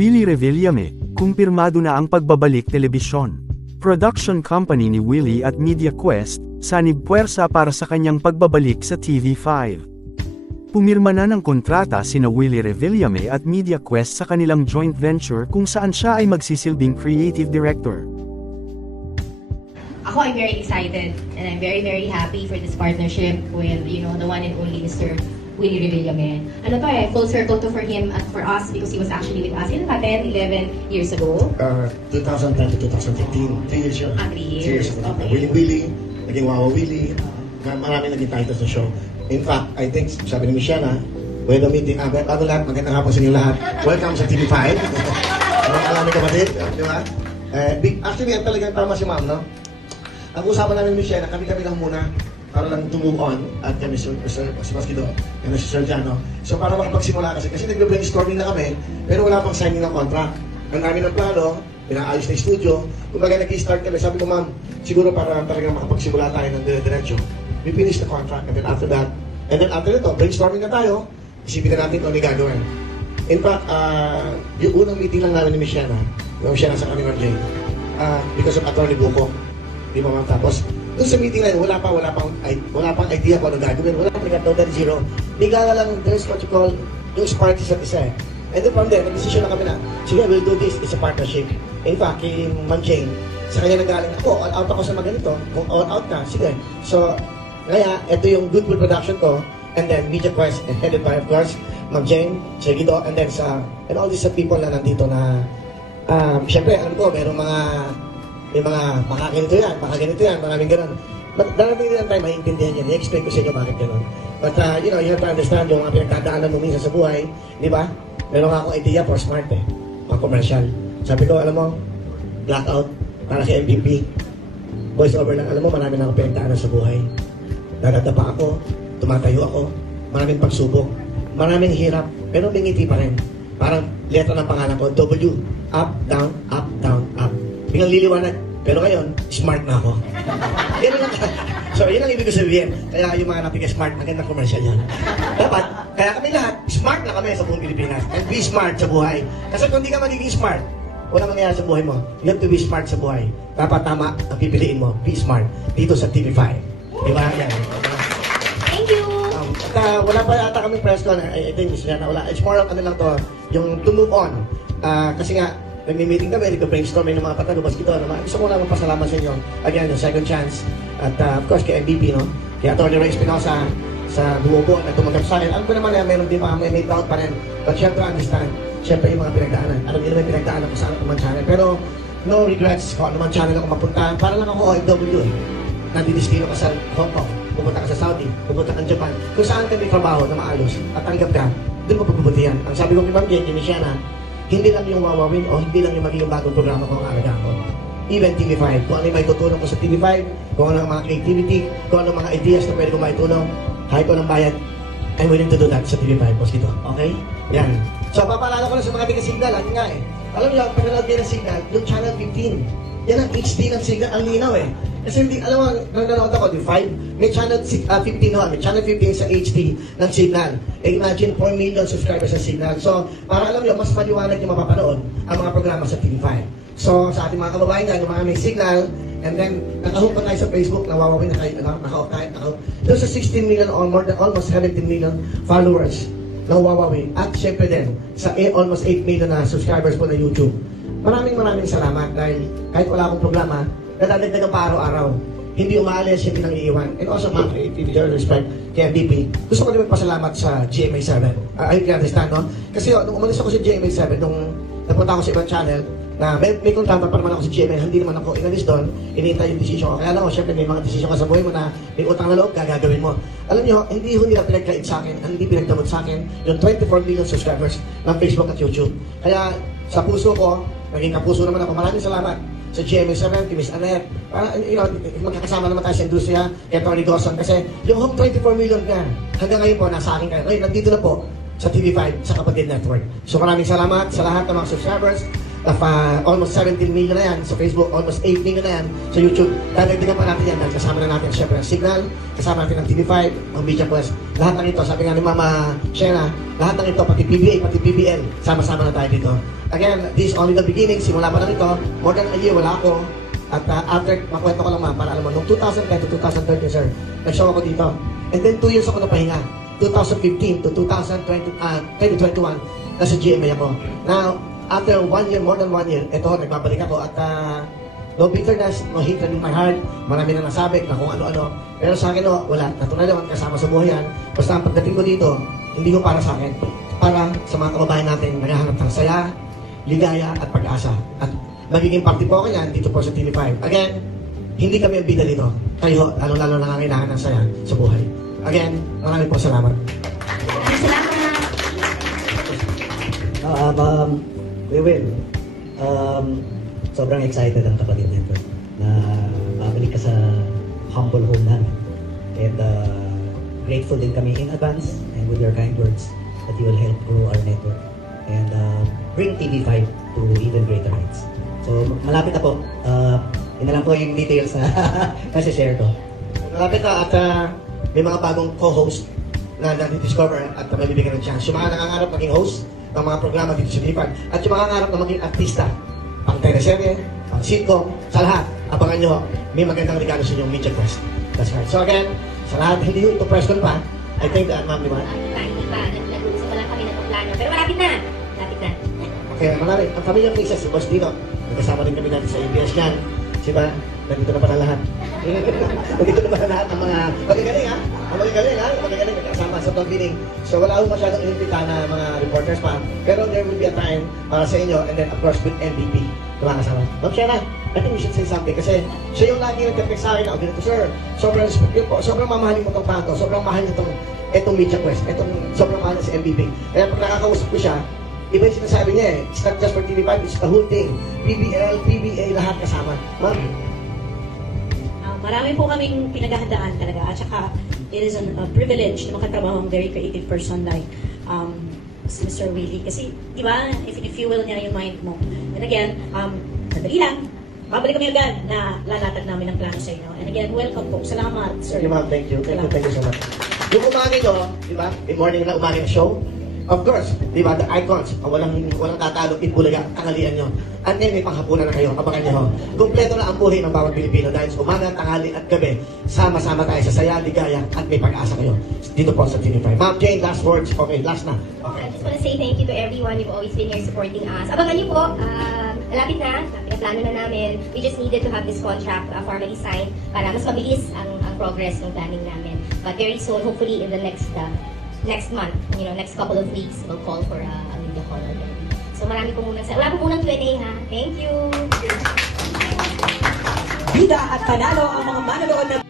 Willie Revillame, kumpirmado na ang pagbabalik telebisyon. Production company ni Willie at Media Quest, sanib puwersa para sa kanyang pagbabalik sa TV5. Pumirma na ng kontrata sina Willie Revillame at Media Quest sa kanilang joint venture kung saan siya ay magsisilbing creative director. Ako, I'm very excited and I'm very, very happy for this partnership with, the one and only Mr. Willie Revillame. Full circle to for him and for us because he was actually with us in 10, 11 years ago. 2010 to 2015, 3 years yun. 3 years. Willie Okay. Willie, naging Wawa Willie, maraming naging titles sa show. In fact, I think, sabi ni Michelle, we're the meeting, bago lahat, magandang hapon sa inyo lahat. Welcome sa TV5. Alam ni kapatid, di ba? Actually, yan talagang tama si ma'am, no? Ang usapan namin ni Michelle, kami-kami lang muna para lang to move on at kami Mr. Masquido and Mr. Sergiano. So para makapagsimula kasi nagbe-brainstorming na kami pero wala pang signing ng contract. Ang namin ng plano, pinaayos na yung studio. Kung baga nag-i-start kami, sabi ko ma'am, siguro para talagang makapagsimula tayo ng dire-diretso. We finish the contract and then after ito, brainstorming na tayo, isipin na natin kung ano yung gagawin. In fact, yung unang meeting lang namin ni Michelle, yung siya nasa kami ng Jay, because of Atty. Buko. Di ba ma'am? Tapos, doon sa meeting na yun, wala pang idea kung ano gagawin. Wala pang totally zero. Bigla na lang, there's what you call, yung spark sa isa. And then from there, nag-decision na kami na, sige, we'll do this, it's a partnership. In fact, kay Ma'am Jane, sa kanya nagaling ako, all out ako sa maganito. Kung all out ka, sige. So, kaya, ito yung Goodwill production ko, and then Media Quest, headed by, of course, Ma'am Jane, Sir Guido, and then and all these people na nandito na, syempre, ano ko, may mga baka ganito yan, maraming ganun. But darating din ang time, maintindihan yan. I-explain ko sa inyo bakit ganun. But, you have to understand yung mga pinagdadaanan mo minsan sa buhay, di ba? Meron nga akong idea for smart mga commercial. Sabi ko, alam mo, blackout, para sa MVP. Voice over lang, alam mo, marami na akong pinagdaanan sa buhay. Dadadapa ako, tumatayo ako, maraming pagsubok, maraming hirap, pero may ngiti pa rin. Parang letra ng pangalan ko, W, up, down, up, down, up. Biglang liliwanag. Pero ngayon, smart na ako. So, yun ang ibig ko sabihin. Kaya yung mga napika-smart, magandang commercial yan. Dapat, kaya kami lahat, smart na kami sa buong Pilipinas. And be smart sa buhay. Kasi kung hindi ka magiging smart, walang mangyayari sa buhay mo. You have to be smart sa buhay. Dapat tama ang pipiliin mo. Be smart. Dito sa TV5. Diba? Yan. Thank you! Wala pa yata kaming press con. I think wala. It's more of ano lang to, yung to move on. Kasi nga, nagmi-meeting kami, nag-brainstorming ng mga patalo, Masquido, gusto ko lang magpasalamat sa inyo. Again, the second chance. At of course, kay MVP, no? Kay Atty. Ray Espinosa, sa bumubo at tumanggap sa akin. Alam ko naman na meron din mga may doubt pa rin. But you have to understand, syempre yung mga pinagdaanan. Alam niyo naman yung pinagdaanan ko sa anong channel. Pero, no regrets kung anong channel ako mapunta. Para lang ako OFW eh. Nandidistino ka sa Hong Kong, pupunta ka sa Saudi, pupunta ka sa Japan. Kung saan ka may trabaho na maayos at tanggap ka, doon mo pagbubutihan. Ang sabi ko kay Ma'am Jane, kay Michelle, hindi lang yung wawawin o hindi lang yung magiging bagong programa ko ang alaga ko. Even TV5, kung ano yung may tutulong ko sa TV5, kung ano ang mga creativity, kung ano ang mga ideas na pwede ko maitulong, kahit ko ng bayad, I'm willing to do that sa TV5, Masquido. Okay? Yan. So, papalala ko na sa mga taga-signal, lagi nga eh. Alam niyo, pinanood kayo ng signal, yung channel 15. Yan ang HD ng signal, ang linaw eh. Kasi hindi, alam mo, nanonood ako, yung 5, may channel 15 naman, may channel 15 sa HD ng signal. Eh, imagine 4 million subscribers sa signal. So, para alam nyo, mas maliwanag yung mapapanood ang mga programa sa TV5. So, sa ating mga kababayan dyan, yung mga may signal, and then, nakahook pa tayo sa Facebook, nawawawin na tayo, nakahook tayo. Doon sa 16 million or more than almost 17 million followers na Huawei. At syempre din, sa almost 8 million na subscribers po na YouTube. Maraming salamat dahil kahit wala akong programa, nadadagdagan pa araw-araw. Hindi umaalis, hindi nang iiwan. And also, mga creativity, respect kay MVP. Gusto ko din magpasalamat sa GMA7. I can understand, no? Kasi nung umalis ako sa GMA7, nung napunta ako sa ibang channel, na may kontrata pa naman ako sa GMA, hindi naman ako inalis doon, inintay yung desisyon ko. Kaya lang, syempre may mga desisyon ka sa buhay mo na may utang na loob, gagawin mo. Alam niyo, hindi ho nila pinagkait sa akin, hindi pinagdamot sa akin yung 24 million subscribers ng Facebook at YouTube. Kaya sa puso ko, naging kapuso naman ako. Maraming salamat sa GMA7, kay Miss Annette. Magkakasama naman tayo sa industriya, kay Tony Dawson. Kasi yung home 24 million ka, hanggang ngayon po, nasa akin kayo. Ngayon, nandito na po sa TV5, sa Kapatid Network. So maraming salamat sa lahat ng mga subscribers. almost 17 million na yan. Sa Facebook, almost 8 million na yan. Sa YouTube, dadagdagan pa natin yan dahil kasama na natin syempre ang Signal, kasama natin ang TV5, ang Media Quest. Lahat ng ito, sabi nga ni Mama Shena, lahat ng ito, pati PBA, pati PBL, sama-sama na tayo dito. Again, this is only the beginning. Simula pa lang ito, more than a year, wala ako. At after, makwento ko lang para alam mo, noong 2010 to 2013, sir, nag-show ako dito. And then 2 years ako napahinga. 2015 to 2021, nasa GMA ako. Now, after 1 year, more than 1 year, ito, nagbabalik ako at no bitterness, no hatred in my heart. Marami na nasabi na kung ano-ano. Pero sa akin, wala. Natuloy naman kasama sa buhay yan. Basta ang pagdating ko dito, hindi ko para sa akin. Para sa mga kababayan natin, naghahanap ng saya, ligaya at pag-asa. At magiging party po ako yan dito po sa TV5. Again, hindi kami ang bida dito. Kayo, lalo-lalo nangangailangan ng saya sa buhay. Again, maraming po salamat. Salamat. We will. Sobrang excited ang kapatid nito na babalik ka sa humble home namin. And grateful din kami in advance and with your kind words that you will help grow our network and bring TV5 to even greater heights. So malapit na po. Yun na lang po yung details na share ko. Malapit na at may mga bagong co-host na na-discover at mabibigyan ng chance. Yung mga nangangarap maging host ng mga programa dito sa TV5 at yung mga nangangarap na maging artista, pang teleserye, pang sitcom, sa lahat, abangan nyo, may magandang regalo sa inyong Media Quest. That's right. So again, sa lahat, hindi ito press con pa, I think that, ma'am, di ba? Hindi pa. Nag-uusap pa lang kami ng plano. Pero malapit na. Malapit na. Okay, marami. Ang pamilyang Princess, si Boss Dino, nagkasama rin kami natin sa ABS yan. Diba? Nandito na pala lahat. Nandito na pala lahat ng mga magagaling ha? Ang magagaling ha? Ang magagaling nagkasama sa pag-bidding. So wala akong masyadong inimbita na mga reporters pa. Pero there will be a time para sa inyo and then of course with MVP. Diba kasama? Ma'am Shena, I think we should say something kasi siya yung lagi nagkakik sa akin na ganito, sir, sobrang respect yun po, sobrang mamahalin mo itong panto, sobrang mahal niyo itong Media Quest, sobrang mahal na si MVP. Kaya pag nakakausap ko siya, iba yung sinasabi niya eh. It's not just for TV5, it's the whole thing. PBL, PBA, lahat kasama. Ma'am? Marami po kaming pinaghahandaan talaga. At saka, it is a privilege na makatrabaho ang very creative person like si Mr. Willie. Kasi, di ba, if-fuel niya yung mind mo. And again, sandali lang. Babalik kami agad na lalatag namin ang plano sa inyo. And again, welcome po. Salamat, sir. Thank you, ma'am. Thank you. Thank you so much. Yung umaga nyo, di ba? Yung morning na umaga ng show, of course, di ba, the icons, walang tatalo, Itbulaga, tanghalian nyo. At ngayon may panghapunan na kayo, abangan nyo. Kompleto na ang buhay ng bawat Pilipino dahil sa umaga, tanghali at gabi, sama-sama tayo sa saya, ligaya, at may pag-asa kayo. Dito po sa TV5. Ma'am Jane, last words. Okay, last na. I just want to say thank you to everyone. You've always been here supporting us. Abangan niyo po, malapit na, pinaplano na namin. We just needed to have this contract formally signed para mas mabilis ang progress ng planning namin. But very soon, hopefully in the next month, next couple of weeks, we'll call for a media call again. So marami po muna wala po munang Q&A ha. Thank you! Bida at panalo ang mga manonood na